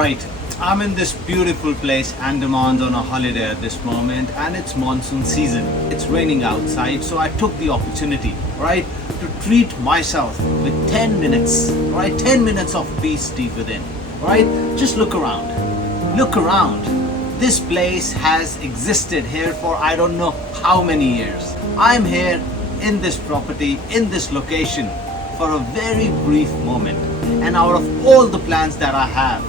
Alright, I'm in this beautiful place, Andamans, on a holiday at this moment, and it's monsoon season. It's raining outside, so I took the opportunity, right, to treat myself with 10 minutes, right, 10 minutes of peace deep within, right? Just look around. Look around. This place has existed here for I don't know how many years. I'm here in this property, in this location, for a very brief moment. And out of all the plans that I have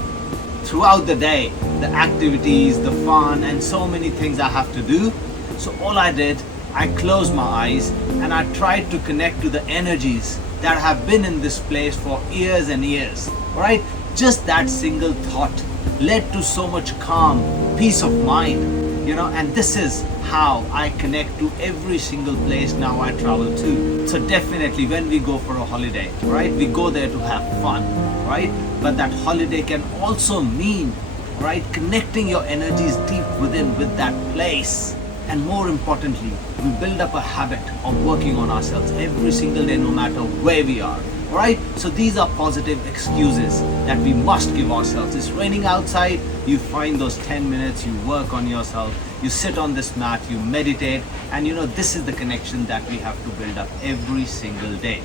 throughout the day, the activities, the fun, and so many things I have to do, so all I did, I closed my eyes and I tried to connect to the energies that have been in this place for years and years, right? Just that single thought led to so much calm, peace of mind, and this is how I connect to every single place now I travel to. So definitely when we go for a holiday, right, we go there to have fun, right? But that holiday can also mean, right, connecting your energies deep within with that place. And more importantly, we build up a habit of working on ourselves every single day, no matter where we are. Right? So these are positive excuses that we must give ourselves. It's raining outside, you find those 10 minutes, you work on yourself, you sit on this mat, you meditate, and this is the connection that we have to build up every single day.